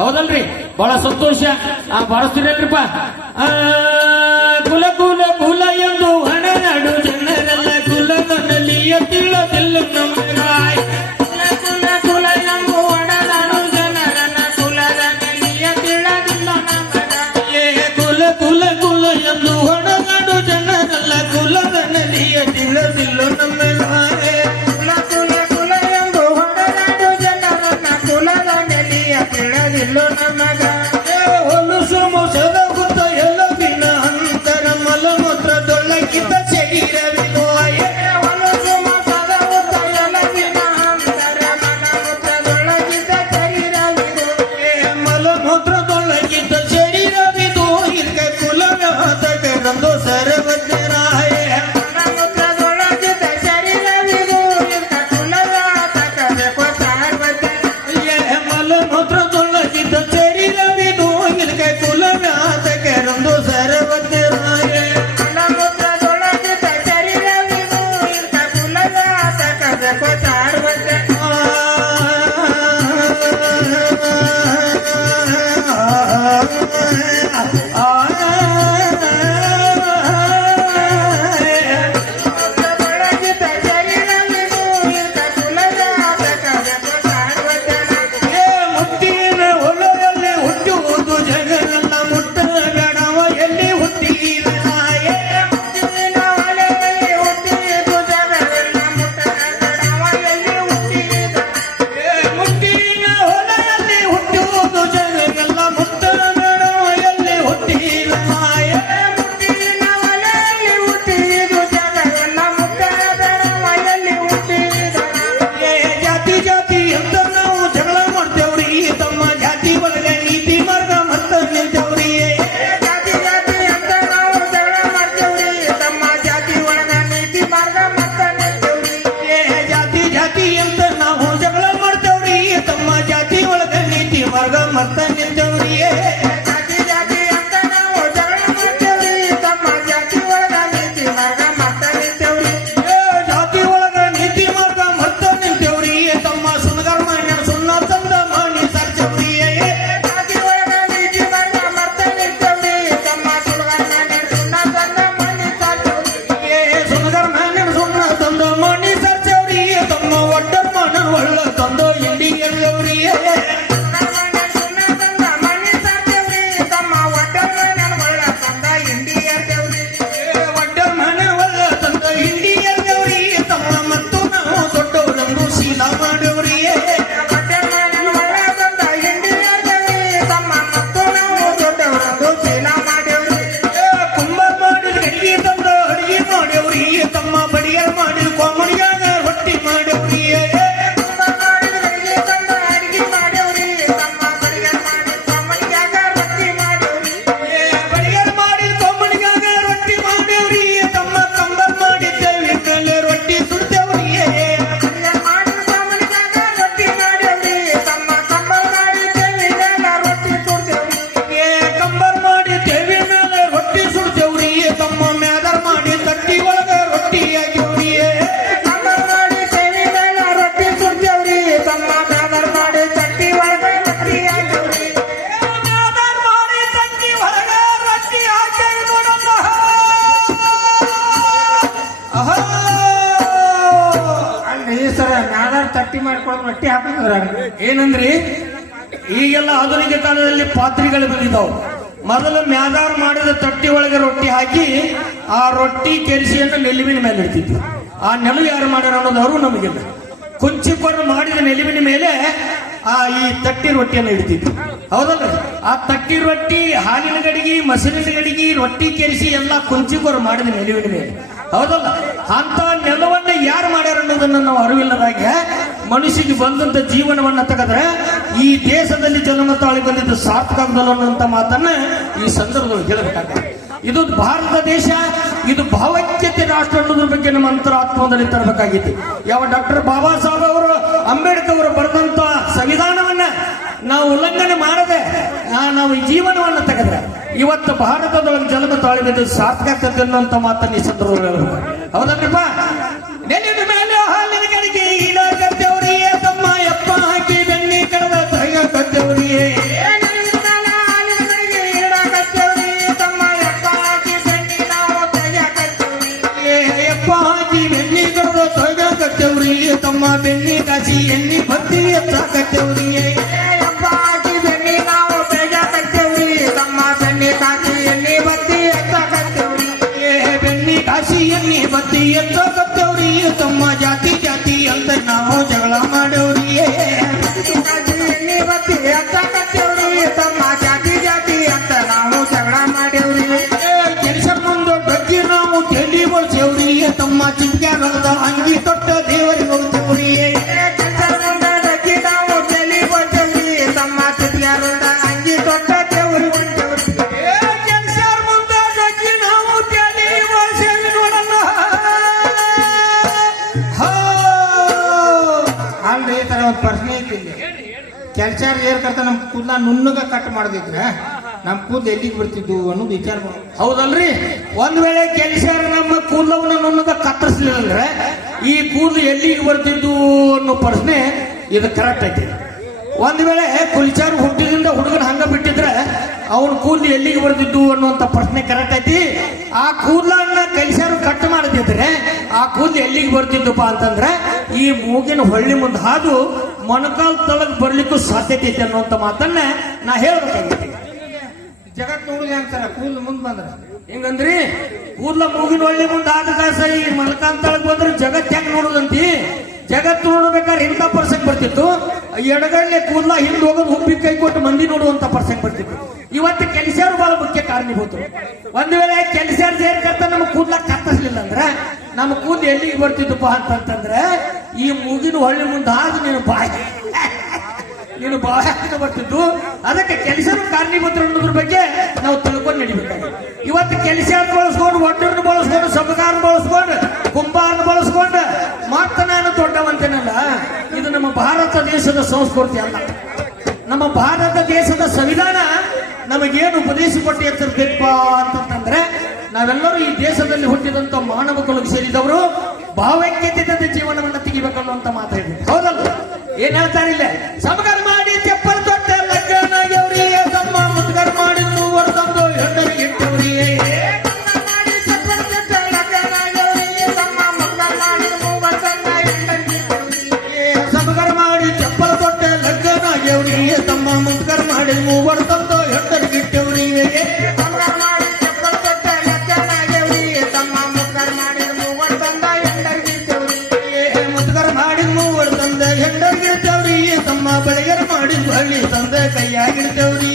ಹೌದಲ್ರಿ? ಬಹಳ ಸಂತೋಷ. ಬಾರಿಸ್ತೀರಲ್ರಿಪ್ಪ? ಕುಲ ಕುಲ ಕುಲ ಎಂದು ಹಣನಾಡು ಜನರೆಲ್ಲ ಕುಲದಲ್ಲಿ ತಿಳಿದಿಲ್ಲ ನಮಗಾಯ್. ಕುಲ ಕುಲ ಕುಲ ಎಂದು ಹಣನಾಡು ಜನರೆಲ್ಲ ಕುಲದಲ್ಲಿ ತಿಳಿದಿಲ್ಲ ನಮಗಾಯ್. ಕುಲ ಕುಲ ಕುಲ ಎಂದು ಹಣನಾಡು ಜನರೆಲ್ಲ ಕುಲದಲ್ಲಿ ತಿಳಿದಿಲ್ಲ ನಮಗಾಯ್. ಕುಲ ಕುಲ ಕುಲ ಎಂದು ಹಣನಾಡು ಜನರೆಲ್ಲ ಕುಲದಲ್ಲಿ ತಿಳಿದಿಲ್ಲ ನಮಗಾಯ್. ಹೊಲಸು ಮೋಸದ ಹುತ್ತ ಎಲ್ಲವಿನ ಅಂತರ ಮಲಮೂತ್ರದೊಳಗಿದ್ದ ಶರೀರವಿದು ಹೊಲಸು ಮೋಸದ ಹುತ್ತ ಎಲ್ಲವಿನ ಅಂತರ ಮಲಮೂತ್ರದೊಳಗಿದ್ದ ಶರೀರವಿದು ಮಲಮೂತ್ರದೊಳಗಿದ್ದ ಶರೀರವಿದು ಇರ್ಕ ಕುಲವ್ಯಾತಕರಂದು ಸರ್ವಜ್ಞರಾಯ. ಮಲಮೂತ್ರದೊಳಗಿದ್ದ ಶರೀರವಿದು ಇರ್ಕ ಕುಲವ್ಯಾತಕರೆಂದು ಸರ್ವಜ್ಞರಾಯ. ಮಲಮೂತ್ರದೊಳಗಿದ್ದ ಶರೀರವಿದು ಇರ್ಕ ಕುಲವ್ಯಾತಕರೆಂದು ಸರ್ವಜ್ಞರಾಯ. ಮಲಮೂತ್ರದೊಳಗಿದ್ದ ಶರೀರವಿದು ಇರ್ಕ ಕುಲವ್ಯಾತಕರೆಂದು ಸರ್ವಜ್ಞರಾಯ. ಮುತ್ತಿನ ಹೊಲದಲ್ಲಿ ಹುಟ್ಟುವುದು ಜಗವೆಲ್ಲ ಮುಟ್ಟಬೇಡವ ಎಲ್ಲಿ ಹುಟ್ಟಿದ ನಾಯ. ಮುತ್ತಿನ ಹೊಲದಲ್ಲಿ ಹುಟ್ಟಿದು ಜಗವೆಲ್ಲ ಮುಟ್ಟಬೇಡವ ಎಲ್ಲಿ ಹುಟ್ಟಿದ. ಮುತ್ತಿನ ಹೊಲದಲ್ಲಿ ಹುಟ್ಟುವುದು ಜಗವೆಲ್ಲ ಮುಟ್ಟಬೇಡವ ಎಲ್ಲಿ ಹುಟ್ಟಿದ ನಾಯ. ಮುತ್ತಿನ ಹೊಲದಲ್ಲಿ ಹುಟ್ಟಿದು ಜಗವೆಲ್ಲ ಮುಟ್ಟಬೇಡವ ಎಲ್ಲಿ ಹುಟ್ಟಿದ. ಜಾತಿ ಜಾತಿ ಅಂತ ನಾವು ಜಗಳ ಮಾಡ್ತೇವ್ರಿ, ತಮ್ಮ ಜಾತಿ ಒಳಗೆ ನೀತಿ ಮಾರ್ಗ ಮತ್ತ ನಿಲ್ತೇವ್ರಿ. ಜಾತಿ ಜಾತಿ ಅಂತ ನಾವು ಜಗಳ ಮಾಡ್ತೇವ್ರಿ, ತಮ್ಮ ಜಾತಿ ಒಳಗ ನೀತಿ ಮಾರ್ಗ ಮತ್ತ ನಿಲ್ತೇವ್ರಿ. ಜಾತಿ ಜಾತಿ ಅಂತ ನಾವು ಜಗಳ ಮಾಡ್ತೇವ್ರಿ, ತಮ್ಮ ಜಾತಿ ಒಳಗ ನೀತಿ ಮಾರ್ಗ ಮತ್ತ ನಿಲ್ತೇವ್ರಿ. ಜಾತಿ ಜಾತಿ ಅಂತ ನಾವು ಜಗಳ ಮಾಡ್ತೇವ್ರಿ, ತಮ್ಮ ಜಾತಿ ಒಳಗ ನೀತಿ ಮಾರ್ಗ ಮತ್ತ ನಿಲ್ತೇವ್ರಿ. ಜಾತಿ ಒಳಗ ನೀತಿ ಮಾರ್ಗ ಮತ್ತ ನಿಲ್ತೇವ್ರಿ, ತಮ್ಮ ಸುನಗರ ಮನೆ ಸುಣ್ಣ ತಂದ ಮಣಿ ಸರ್ಚವ್ರಿ. ಜಾತಿ ಒಳಗ ನೀತಿ ಮಾರ್ಗ ಮತ್ತ ನಿಲ್ತೇವ್ರಿ, ತಮ್ಮ ಸುನಗರ ಮನೆ ಸುಣ್ಣ ತಂದ ಮಣಿ ಸರ್ಚವ್ರಿ. ಸುನಗರ ಮನೆ ಸುಣ್ಣ ತಂದ ಮಣಿ ಸರ್ಚವ್ರಿ, ತಮ್ಮ ಒಡ್ಡರ್ ಮನ ಒಳ್ಳ ತಂದ ಇಂಡಿ ಎಳ್ಳವ್ರಿ. ಒಡ್ಡರ್ ಮನ ಒಳ್ಳ ತಂದ ಇಂಡಿ ಎಳ್ಳವ್ರಿ, ತಮ್ಮ ಮತ್ತು ನಾವು ದೊಡ್ಡವರನ್ನು ಶೀಲ ಮಾಡವ್ರಿ. ಒಡ್ಡರ್ ಮನ ಒಳ್ಳ ತಂದ ಇಂಡಿ ಎಳ್ಳವ್ರಿ, ತಮ್ಮ ಮತ್ತು ನಾವು ದೊಡ್ಡವರನ್ನು ಶೀಲ ಮಾಡವ್ರಿ. ಕುಂಬಾರ ಮಾಡಿದ ಅಡಿಗೆ ತಂದ ಅಡಿಗೆ ಮಾಡವ್ರಿ, ತಮ್ಮ ಬಡಿಯರ್ ಮಾಡಿದ ಕೋಮಡಿಯಾಗ ರೊಟ್ಟಿ ಮಾಡವ್ರಿ. ಕುಂಬಾರ ಮಾಡಿದ ಅಡಿಗೆ ತಂದ ಅಡಿಗೆ ಮಾಡವ್ರಿ, ತಮ್ಮ ಬಡಿಯರ್ ಮಾಡಿದ ಕೋಮಡಿಯಾಗ ರೊಟ್ಟಿ ಮಾಡವ್ರಿ. ಬಡಿಯರ್ ಮಾಡಿದ ಕೋಮಡಿಯಾಗ ರೊಟ್ಟಿ ಮಾಡವ್ರಿ, ತಮ್ಮ ಕಂಬರ್ ಮಾಡಿದ್ದೇವೆ ಮೇಲೆ ರೊಟ್ಟಿ ಸುಡ್ತೇವ್ರಿ. ಬಡಿಯರ್ ಮಾಡಿದ ಕೋಮಡಿಯಾಗ ರೊಟ್ಟಿ ಮಾಡವ್ರಿ, ತಮ್ಮ ಕಂಬರ್ ಮಾಡಿದ್ದೇವೆ ಮೇಲೆ ರೊಟ್ಟಿ ಸುಡ್ತೇವ್ರಿ. ಕಂಬರ್ ಮಾಡಿದ್ದೇವೆ ಮೇಲೆ ರೊಟ್ಟಿ ಸುಡ್ತೇವ್ರಿ, ತಮ್ಮ ಮ್ಯಾದರ್ ಮಾಡಿ ತಟ್ಟಿ ಒಳಗ ರೊಟ್ಟಿ ಹಾಕಿವ್ರಿ. ಕಂಬರ್ ಮಾಡಿದ್ದೇವೆ ಮೇಲೆ ರೊಟ್ಟಿ ಸುಡ್ತೇವ್ರಿ, ತಮ್ಮ ಮ್ಯಾದರ್ ಮಾಡಿ ತಟ್ಟಿ ಒಳಗ ರೊಟ್ಟಿ ಹಾಕಿವ್ರಿ. ಮ್ಯಾದರ್ ಮಾಡಿ ತಟ್ಟಿ ಒಳಗ ರೊಟ್ಟಿ ಹಾಕಿವ್ರಿ ನೋಡಮ್ಮ. ಅಲ್ರಿ ಸರ, ಮ್ಯಾದರ್ ತಟ್ಟಿ ಮಾಡ್ಕೊಂಡು ರೊಟ್ಟಿ ಹಾಕಿದ್ರ ಏನಂದ್ರಿ? ಈಗೆಲ್ಲ ಆಧುನಿಕ ಕಾಲದಲ್ಲಿ ಪಾತ್ರೆಗಳು ಬಂದಿದ್ದಾವು. ಮೊದಲು ಮ್ಯಾದಾರ್ ಮಾಡಿದ ತಟ್ಟಿ ಒಳಗೆ ರೊಟ್ಟಿ ಹಾಕಿ ಆ ರೊಟ್ಟಿ ಕೆರಿಸಿಯನ್ನು ನೆಲುವಿನ ಮೇಲೆ ಇಡ್ತಿದ್ವಿ. ಆ ನೆಲವು ಯಾರು ಮಾಡ್ಯಾರ ಅನ್ನೋದು ಅವರು ನಮಗಿಲ್ಲ. ಕುಂಚಿಕೊರ ಮಾಡಿದ ನೆಲುವಿನ ಮೇಲೆ ಈ ತಟ್ಟಿ ರೊಟ್ಟಿಯನ್ನು ಇಡ್ತಿದ್ವಿ. ಹೌದಲ್ಲ? ಆ ತಟ್ಟಿ ರೊಟ್ಟಿ, ಹಾಲಿನ ಗಡಿಗೆ, ಮೊಸರಿನ ಗಡಿಗೆ, ರೊಟ್ಟಿ ಕೆರಿಸಿ ಎಲ್ಲ ಕುಂಚಿಕೊರ ಮಾಡಿದ ನೆಲುವಿನ ಮೇಲೆ. ಹೌದಲ್ಲ? ಅಂತ ನೆಲವನ್ನ ಯಾರು ಮಾಡ್ಯಾರ ಅನ್ನೋದನ್ನ ನಾವು ಅರಿವಿಲ್ಲದಾಗೆ ಮನುಷ್ಯಗೆ ಬಂದಂತ ಜೀವನವನ್ನ ತೆಗೆದ್ರೆ ಈ ದೇಶದಲ್ಲಿ ಜನ್ಮ ತಾಳಿ ಬಂದಿದ್ದು ಸಾರ್ಥಕ ಆಗದಲ್ಲ ಅನ್ನೋಂಥ ಮಾತನ್ನ ಈ ಸಂದರ್ಭದಲ್ಲಿ ಹೇಳಬೇಕಾಗ್ತದೆ. ಇದು ಭಾರತ ದೇಶ, ಇದು ಭಾವೈಕ್ಯತೆ ರಾಷ್ಟ್ರ ಅನ್ನೋದ್ರ ಬಗ್ಗೆ ನಮ್ಮ ಅಂತರಾತ್ಮದಲ್ಲಿ ತರಬೇಕಾಗಿತ್ತು. ಯಾವ ಡಾಕ್ಟರ್ ಬಾಬಾ ಸಾಹೇಬ್ ಅವರು, ಅಂಬೇಡ್ಕರ್ ಅವರು ಬರೆದಂತ ಸಂವಿಧಾನವನ್ನ ನಾವು ಉಲ್ಲಂಘನೆ ಮಾಡದೆ ನಾವು ಈ ಜೀವನವನ್ನ ತೆಗೆದ್ರೆ ಇವತ್ತು ಭಾರತದೊಳಗೆ ಜನ್ಮ ತಾಳಿದ್ದು ಸಾರ್ಥಕ ಆಗ್ತದೆ ಅನ್ನೋಂಥ ಮಾತನ್ನ ಈ ಸಂದರ್ಭದಲ್ಲಿ ಹೌದಲ್ರಿಪ್ಪ? ನೆಲ್ಲಿನ ಮೇಲೆ ಹಾಲಿನ ಗಡಿಗೆ ಈಡಾಕತ್ತೇವ್ರಿ, ತಮ್ಮ ಯಪ್ಪ ಹಾಕಿ ಬೆನ್ನಿ ಕಳೆದ ತೈಗ ಕತ್ತೇವ್ರಿ. ಬೆಣ್ಣಿ ಕಾಸಿ ಎಣ್ಣಿ ಬತ್ತಿ ಎತ್ತಾಕತ್ತೇವ್ರಿ ಅಪ್ಪಾಜಿ ಬೆಣ್ಣಿ ನಾವು ಬೇಜಾಕತ್ತೇವ್ರಿ ತಮ್ಮ ಬೆಣ್ಣಿ ಕಾಸಿ ಎಣ್ಣೆ ಬತ್ತಿ ಎತ್ತಾಕತ್ತೇವ್ರಿ ಬೆಣ್ಣಿ ಕಾಸಿ ಎಣ್ಣಿ ಬತ್ತಿ ಎತ್ತಾಕತ್ತೇವ್ರಿ ತಮ್ಮ ಜಾತಿ ಜಾತಿ ಅಂತ ನಾವು ಜಗಳ ಮಾಡೇವ್ರಿ ಕಾಸಿ ಎಣ್ಣೆ ಬತ್ತಿ ಎತ್ತಾಕತ್ತೇವ್ರಿ ತಮ್ಮ ಜಾತಿ ಜಾತಿ ಅಂತ ನಾವು ಜಗಳ ಮಾಡೇವ್ರಿ ಕೆಲಸ ಮುಂದೆ ಬಗ್ಗೆ ನಾವು ತಲೆ ಬಳಸೇವ್ರಿ ತಮ್ಮ ಚಿಂತ್ಯಾರದ ಅಂಗಿ ತೊಟ್ಟ ದೇವರಿಗೆ ಹೋಗ್ತೇವ್ರಿ ನಾವು ತಲೆ ಬರ್ತೇವ್ರಿ ತಮ್ಮ ಚಿತ್ಯಾರದ ಅಂಗಿ ತೊಟ್ಟ ದೇವ್ರಿ ಹೊಂಟೇವ್ರಿ ಕೆಲಸ ಮುಂದೆ ಬಗ್ಗೆ ನಾವು ತಲೆ ಬಳಸೇವಿ ನೋಡಲ್ಲ ಅಲ್ರಿ ಈ ತರ ಒಂದು ಪ್ರಶ್ನೆ ಐತಿ ಕೆಲಸ ಏರ್ ಕರ್ತ ನಮ್ ಕೂದಲ ನುಣ್ಣಗ ಕಟ್ ಮಾಡದಿದ್ರೆ ನಮ್ ಕೂದಲು ಎಲ್ಲಿಗೆ ಬರ್ತಿದ್ವು ಅನ್ನೋದು ವಿಚಾರ ಮಾಡೋದು ಹೌದಲ್ರಿ ಒಂದ್ ವೇಳೆ ಕೆಲಸಾರ ನಮ್ಮ ಕೂದಲವನ್ನ ನುಣ್ಣಗ ಕತ್ತರಿಸ್ಲಿಲ್ಲ ಅಂದ್ರೆ ಈ ಕೂದಲು ಎಲ್ಲಿಗೆ ಬರ್ತಿದ್ದು ಅನ್ನೋ ಪ್ರಶ್ನೆ ಇದು ಕರೆಕ್ಟ್ ಐತಿ ಒಂದ್ ವೇಳೆ ಕುಲ್ಚಾರ ಹುಟ್ಟಿದಿಂದ ಹುಡುಗನ ಹಂಗ ಬಿಟ್ಟಿದ್ರೆ ಅವನ ಕೂದಲು ಎಲ್ಲಿಗೆ ಬರ್ತಿದ್ದು ಅನ್ನುವಂತ ಪ್ರಶ್ನೆ ಕರೆಕ್ಟ್ ಐತಿ ಆ ಕೂದಲನ್ನ ಕೈಸಾರು ಕಟ್ ಮಾಡದಿದ್ರೆ ಆ ಕೂದಲು ಎಲ್ಲಿಗೆ ಬರ್ತಿದ್ದಪ್ಪ ಅಂತಂದ್ರೆ ಈ ಮೂಗಿನ ಹೊಳ್ಳಿ ಮುಂದೆ ಹಾದು ಮೊಣಕಾಲ್ ತಳಗ್ ಬರ್ಲಿಕ್ಕೂ ಸಾಧ್ಯತೆ ಐತಿ ಅನ್ನುವಂತ ಮಾತನ್ನ ನಾ ಹೇಳ್ಬೇಕಾಗೈತಿ ಜಗತ್ ನೋಡುದು ಅಂತಾರ ಕೂದಲು ಮುಂದ್ ಬಂದ್ರ ಹಿಂಗಂದ್ರಿ ಕೂದ್ಲ ಮೂಗಿನ ಒಳ್ಳೆ ಮುಂದೆ ಆದ ಕಾಸ ಈ ಮಲ್ಕಾಂತಳಗ್ ಬಂದ್ರೆ ಜಗತ್ ಹೆಂಗ್ ನೋಡುದಂತಿ ಜಗತ್ತು ನೋಡ್ಬೇಕಾದ್ರೆ ಇಂಥ ಪರ್ಸೆಂಟ್ ಬರ್ತಿತ್ತು ಎಡಗಡೆ ಕೂದ್ಲ ಹಿಂದ್ ಹೋಗೋದು ಹುಬ್ಬಿ ಕೈ ಕೊಟ್ಟು ಮಂದಿ ನೋಡುವಂತ ಪರ್ಸೆಂಟ್ ಬರ್ತಿತ್ತು ಇವತ್ತು ಕೆಲಸರು ಬಹಳ ಮುಖ್ಯ ಕಾರಣೀಭೂತರು ಒಂದ್ ವೇಳೆ ಕೆಲಸ ಸೇರ್ಕಂತ ನಮ್ಮ ಕೂದ್ಲ ಕತ್ತರಿಸಲಿಲ್ಲ ಅಂದ್ರೆ ನಮ್ಮ ಕೂದ್ಲು ಎಲ್ಲಿಗೆ ಬರ್ತಿದ್ದಪ್ಪ ಅಂತಂದ್ರೆ ಈ ಮೂಗಿನ ಹೊಳ್ಳಿ ಮುಂದೆ ಆದ ನೀನು ಬಾಯ ಬರ್ತಿದ್ದು ಅದಕ್ಕೆ ಕೆಲಸದ ಕಾರಣೀಭೂತರು ಅನ್ನೋದ್ರ ಬಗ್ಗೆ ನಾವು ತಿಳ್ಕೊಂಡು ನಡಿಬೇಕಾಗಿ ಇವತ್ತು ಕೆಲಸ ಬಳಸ್ಕೊಂಡು ಒಡ್ಡರನ್ನು ಬಳಸ್ಕೊಂಡು ಸಬಗಾರನ್ನು ಬಳಸ್ಕೊಂಡು ಕುಂಬಾರನ್ನು ಬಳಸ್ಕೊಂಡು ಮತ್ತೆ ನಾನು ದೊಡ್ಡವಂತೇನಲ್ಲ ಇದು ನಮ್ಮ ಭಾರತ ದೇಶದ ಸಂಸ್ಕೃತಿ ಅಲ್ಲ ನಮ್ಮ ಭಾರತ ದೇಶದ ಸಂವಿಧಾನ ನಮಗೇನು ಉಪದೇಶ ಕೊಟ್ಟು ಎಚ್ಚರಿಸಬೇಕಪ್ಪ ಅಂತಂದ್ರೆ ನಾವೆಲ್ಲರೂ ಈ ದೇಶದಲ್ಲಿ ಹುಟ್ಟಿದಂತ ಮಾನವ ಕುಲಕ್ಕೆ ಸೇರಿದವರು ಭಾವೈಕ್ಯತೆಯಿಂದ ಜೀವನವನ್ನು ತೆಗಿಬೇಕನ್ನುವಂತ ಮಾತಾಡಿದ್ವಿ ಹೌದಲ್ಲ ಏನ್ ಹೇಳ್ತಾರಿಲ್ಲ ಸಮಗಾರ ಮಾಡಿ ಚಪ್ಪಲ್ ತೊಟ್ಟ ಲಗ್ನಾಗ್ಯವ್ರಿ ತಮ್ಮ ಮುದ್ಗಾರ ಮಾಡಿ ಮೂವರು ತಂದು ಹೆಣ್ಣರಿಗೆ ಇಟ್ಟವ್ರಿ ಸಮಗಾರ ಮಾಡಿ ಚಪ್ಪಲ್ ತೊಟ್ಟ ಲಗ್ನಾಗ್ಯವ್ರಿ ತಮ್ಮ ಮುದ್ಗಾರ ಮಾಡಿ ಮೂವರು ತಂದು ಹೆಣ್ಣರಿಗೆ ಇಟ್ಟವ್ರಿ ತಮ್ಮ ಬೆಳೆಯರ್ ಮಾಡಿದ ಹಳ್ಳಿ ತಂದೆ ಕೈಯಾಗಿರ್ತೇವ್ರಿ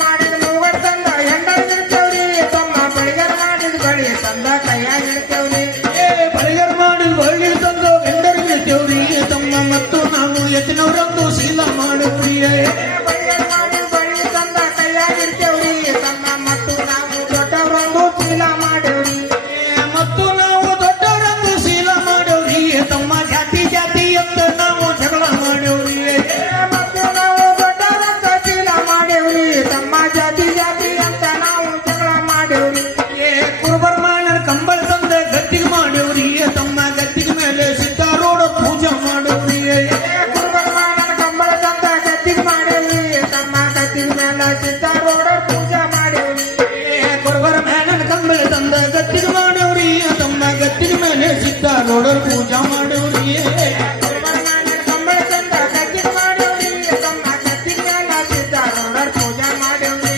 ಮಾಡಿದ ಮೂವರ್ ತಂದ ಹೆಂಡರ್ಗಿರ್ತೇವ್ರಿ ತಮ್ಮ ಬೆಳಿಗರ್ ಮಾಡಿದ ಬಳಿ ತಂದ ಕೈಯಾಗಿರ್ತೇವ್ರಿ ಬೆಳೆಯರ್ ಮಾಡಿದ ಹಳ್ಳಿ ತಂದು ಹೆಂಡರ್ಗಿರ್ತೇವ್ರಿ ತಮ್ಮ ಮತ್ತು ನಾವು ಎತ್ತಿನವರಂದು ಶೀಲ ಮಾಡವ್ರಿ ಬೆಳಿಗರ್ ಮಾಡಿದ ಬಳಿ ತಂದ ಕೈಯಾಗಿರ್ತೇವ್ರಿ ತಮ್ಮ ಮತ್ತು ನಾವು ದೊಡ್ಡವರೊಂದು ಚೀಲ ಮಾಡೇವ್ರಿ ಮತ್ತು ನಾವು ದೊಡ್ಡವರಂದು ಶೀಲ ಮಾಡವ್ರಿ ತಮ್ಮ ಜಾತಿ ಜಾತಿ ಅಂತ ನಾವು ಜಗಳ ಮಾಡವ್ರಿ ಮತ್ತು ನಾವು ದೊಡ್ಡವರಂತ ಚೀಲ ಮಾಡೇವ್ರಿ ತಮ್ಮ ಜಾತಿ ಜಾತಿ ಅಂತ ನಾವು ಜಗಳ ಮಾಡೇವ್ರಿ ಕುರುಬರ್ ಮಾಡ ಕಂಬಳ ತಂದೆ ಗದ್ದಿಗೆ ಮಾಡವ್ರಿ ತಮ್ಮ ಗದ್ದಿಗೆ ಮೇಲೆ ಸಿದ್ಧಾರೋಡ ಪೂಜೆ ಮಾಡವ್ರಿ ಕುರುಬರ್ ಮಾಡಿದ ಕಂಬಳ ತಂದ ಗದ್ದಿಗೆ ಮಾಡೇವ್ರಿ ತಮ್ಮ ಗದ್ದಿಗೆ ಮೇಲೆ ಸಿದ್ಧಾರೋಡ ಪೂಜೆ ಮಾಡೇವ್ರಿ ಕುರುಬರ ಮೇಲೆ ಕಂಬಳ ತಂದ ಗದ್ದಿಗೆ ಮಾಡವ್ರಿ ತಮ್ಮ ಗದ್ದಿಗೆ ಮೇಲೆ ಸಿದ್ಧಾರೋಡ ಪೂಜೆ ಮಾಡವ್ರಿ ಕಂಬಳ ತಂದ ಗದ್ದಿಗೆ ಮಾಡೇವ್ರಿ ತಮ್ಮ ಗದ್ದಿಗೆ ಮೇಲೆ ಸಿದ್ಧಾರೋಡ ಪೂಜೆ ಮಾಡೇವ್ರಿ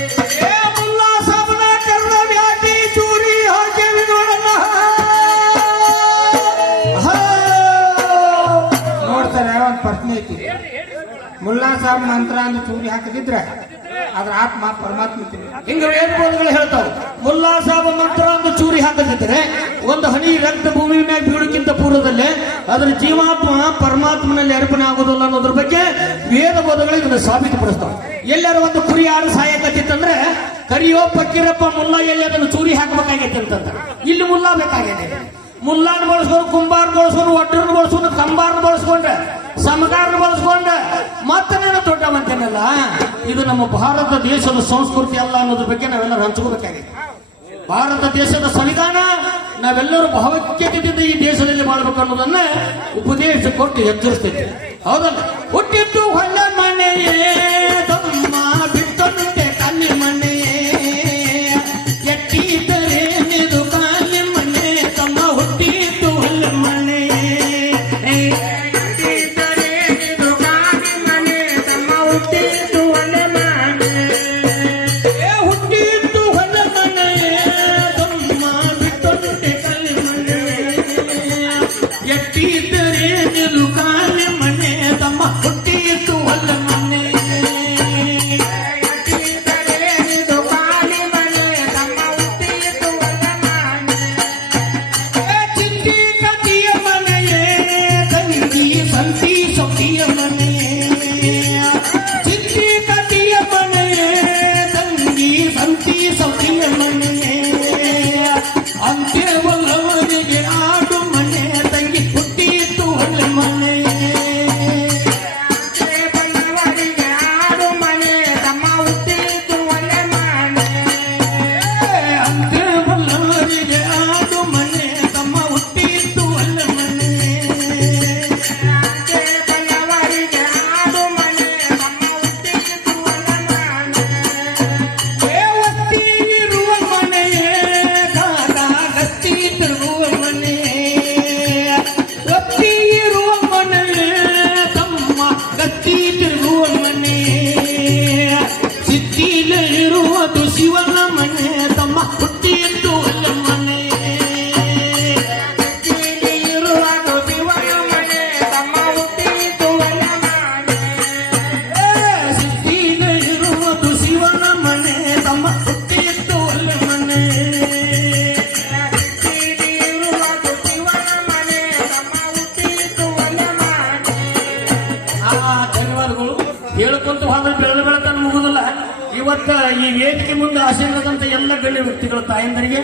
ಮುಲ್ಲಾ ಸಾಬನ ಕರ್ದ ವ್ಯಾಧಿ ಚೂರಿ ಹಾಕೇವಿ ನೋಡಲ್ಲ ನೋಡ್ತಾರೆ ಒಂದ್ ಪ್ರಶ್ನೆ ಐತಿ ಮುಲ್ಲಾ ಸಾಬ್ ಮಂತ್ರ ಅಂತ ಚೂರಿ ಹಾಕದಿದ್ರೆ ಅದ್ರ ಆತ್ಮ ಪರಮಾತ್ಮ ಹಿಂಗ ವೇದಗಳು ಹೇಳ್ತಾವ ಮುಲ್ಲಾ ಸಾಬ ಮಂತ್ರ ಒಂದು ಚೂರಿ ಹಾಕದಿದ್ರೆ ಒಂದು ಹನಿ ರಕ್ತ ಭೂಮಿ ಮೇಲೆ ಬೀಳಕ್ಕಿಂತ ಪೂರ್ವದಲ್ಲೇ ಅದರ ಜೀವಾತ್ಮ ಪರಮಾತ್ಮನಲ್ಲಿ ಅರ್ಪಣೆ ಆಗೋದಿಲ್ಲ ಅನ್ನೋದ್ರ ಬಗ್ಗೆ ವೇದ ಬೋಧಗಳು ಇದನ್ನು ಸಾಬೀತುಪಡಿಸ್ತಾವ ಎಲ್ಲಾರು ಒಂದು ಕುರಿ ಆಡು ಸಾಯಕತ್ತಿತ್ತಂದ್ರೆ ಕರಿಯೋ ಪಕ್ಕಿರಪ್ಪ ಮುಲ್ಲಾ ಎಲ್ಲಿ ಅದನ್ನು ಚೂರಿ ಹಾಕಬೇಕಾಗೈತೆ ಅಂತಂದ ಇಲ್ಲಿ ಮುಲ್ಲಾ ಬೇಕಾಗಿದೆ ಮುಲ್ಲಾನ್ ಬಳಸ್ಕೊಂಡು ಕುಂಬಾರ ಬಳಸ್ಕೊಂಡು ಒಡ್ಡರನ್ನ ಬಳಸ್ಕೊಂಡು ಕಂಬಾರನ್ನ ಬಳಸ್ಕೊಂಡೆ ಸಮಗಾರನ್ನ ಬಳಸ್ಕೊಂಡೆ ಮತ್ತೆ ನಾನು ದೊಡ್ಡವಂತೇನಲ್ಲ ಇದು ನಮ್ಮ ಭಾರತ ದೇಶದ ಸಂಸ್ಕೃತಿ ಅಲ್ಲ ಅನ್ನೋದ್ರ ಬಗ್ಗೆ ನಾವೆಲ್ಲರೂ ಹಂಚ್ಕೋಬೇಕಾಗಿದೆ ಭಾರತ ದೇಶದ ಸಂವಿಧಾನ ನಾವೆಲ್ಲರೂ ಭಾವೈಕ್ಯತೆಯಿಂದ ಈ ದೇಶದಲ್ಲಿ ಮಾಡಬೇಕು ಅನ್ನೋದನ್ನ ಉಪದೇಶ ಕೊಟ್ಟು ಎಚ್ಚರಿಸ್ತೈತೆ ಹೌದಲ್ಲ ಹುಟ್ಟಿದ್ದು ಹೊಳ್ಳ ಮನೆಯೇ ತಮ್ಮ ಬಿಟ್ಟಂತೆ ಕನ್ನಿ ಮನೆಯೇ ಎಟ್ಟಿದ್ದರೆ ನಿದು ಕಾಲಿ ಮನೆ ತಮ್ಮ ಹುಟ್ಟಿದ್ದು ಹೊಳ್ಳ ಮನೆಯೇ ಹುಟ್ಟಿದ್ದು ಒಲೆ ಮನೆ ಹುಟ್ಟಿದ್ದು ಒಲೆ ಮನೆ ತಮ್ಮ ಬಿಟ್ಟೊಂಟೆ ಕಲೆ ಮನೆ ಎಟ್ಟಿದ್ದರೆ ನಿಲು ಕಾಲೆ ಮನೆ ತಮ್ಮ ಹುಟ್ಟಿದ್ದು ಒಲೆ ಮನೆ ಸಂತಿ ಸೊಕ್ಕಿಯ ಮನೆ ಚಿತ್ತಿ ಕತಿಯ ಮನೆ ತಂಗಿ ಸಂತಿ ಸೊಕ್ಕಿಯ ಮನೆ ಅಂತ್ಯವಲ್ಲವರಿಗೆ ಆಡು ಮನೆ ತಂಗಿ ಹುಟ್ಟಿತ್ತು ಒಳ್ಳೆ ಮನೆ ಬಲ್ಲವರಿಗೆ ಆಡು ಮನೆ ತಮ್ಮ ಹುಟ್ಟಿತ್ತು ಒಳ್ಳೆ ಮನೆ ಅಂತ್ಯವಲ್ಲವರಿಗೆ ಆಡು ಮನೆ ತಮ್ಮ ಹುಟ್ಟಿತ್ತು ಒಳ್ಳೆ ಮನೆ ಇರುವುದು ಶಿವನ ಮನೆ ತಮ್ಮ ಹುಟ್ಟಿದ್ದು ಒಳ್ಳೆ ಮನೆ ಇರುವುದು ಶಿವನ ಮನೆ ತಮ್ಮ ಹುಟ್ಟಿದ್ದು ಒಳ್ಳೆ ಮನೆ ಸಿದ್ಧಿಗೆ ಇರುವುದು ಶಿವನ ಮನೆ ತಮ್ಮ ಹುಟ್ಟಿದ್ದು ಒಳ್ಳೆ ಮನೆ ಇರುವುದು ಶಿವನ ಮನೆ ತಮ್ಮ ಹುಟ್ಟಿದ್ದು ಒಳ್ಳೆ ಮನೆ ಧನ್ಯವಾದಗಳು ಹೇಳ್ಕೊಂತ ಹೋದ್ರೆ ಬೆಳೆದ ಬೆಳತನ ಮುಗುದಿಲ್ಲ ಇವತ್ತ ಈ ವೇದಿಕೆ ಮುಂದೆ ಆಶೀರ್ವಾದಂತ ಎಲ್ಲ ಗಣ್ಯ ವ್ಯಕ್ತಿಗಳು ತಾಯಂದರಿಗೆ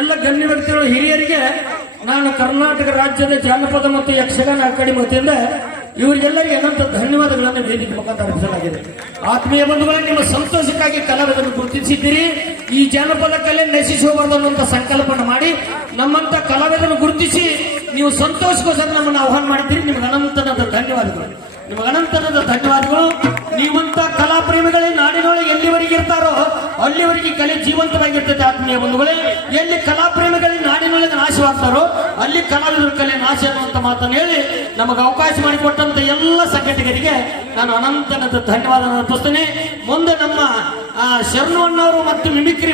ಎಲ್ಲ ಗಣ್ಯ ವ್ಯಕ್ತಿಗಳು ಹಿರಿಯರಿಗೆ ನಾನು ಕರ್ನಾಟಕ ರಾಜ್ಯದ ಜಾನಪದ ಮತ್ತು ಯಕ್ಷಗಾನ ಅಕಾಡೆಮಿ ವತಿಯಿಂದ ಇವರಿಗೆಲ್ಲರಿಗೆ ಅನಂತ ಧನ್ಯವಾದಗಳನ್ನು ವೇದಿಕೆ ಮುಖಾಂತರ ಅರ್ಪಿಸಲಾಗಿದೆ. ಆತ್ಮೀಯ ಬಂಧುಗಳೇ, ನಿಮ್ಮ ಸಂತೋಷಕ್ಕಾಗಿ ಕಲಾವಿದರನ್ನು ಗುರುತಿಸಿದ್ದೀರಿ. ಈ ಜಾನಪದ ಕಲೆ ನಶಿಸಿ ಹೋಗಬಾರದು ಅನ್ನುವಂತ ಸಂಕಲ್ಪನ ಮಾಡಿ ನಮ್ಮಂತ ಕಲಾವಿದರನ್ನು ಗುರುತಿಸಿ ನೀವು ಸಂತೋಷಕ್ಕೋಸ್ಕರ ನಮ್ಮನ್ನು ಆಹ್ವಾನ ಮಾಡಿದ್ದೀರಿ. ನಿಮಗೆ ಅನಂತನದ ಧನ್ಯವಾದಗಳು. ನಿಮಗೆ ಅನಂತನದ ಧನ್ಯವಾದಗಳು. ನೀವಂತ ಕಲಾ ಪ್ರೇಮಿಗಳೇ ನಾಡಿನೊಳಗೆ ಎಲ್ಲಿವರೆಗೆ ಇರ್ತಾರೋ ಅಲ್ಲಿವರೆಗೆ ಕಲೆ ಜೀವಂತವಾಗಿರ್ತದೆ. ಆತ್ಮೀಯ ಬಂಧುಗಳೇ, ಎಲ್ಲಿ ಕಲಾ ಪ್ರೇಮಿಗಳೇ ನಾಡಿನೊಳಗೆ ನಾಶವಾಗ್ತಾರೋ ಅಲ್ಲಿ ಕಲಾವಿದರ ಕಲೆ ನಾಶ ಅನ್ನುವಂತ ಮಾತನ್ನು ಹೇಳಿ ನಮಗೆ ಅವಕಾಶ ಮಾಡಿಕೊಟ್ಟಂತ ಎಲ್ಲ ಸಂಘಟಕರಿಗೆ ನಾನು ಅನಂತನದ ಧನ್ಯವಾದ ಅರ್ಪಿಸ್ತೇನೆ. ಮುಂದೆ ನಮ್ಮ ಶರಣು ಅಣ್ಣವರು ಮತ್ತು ಮಿಮಿಕ್ರಿ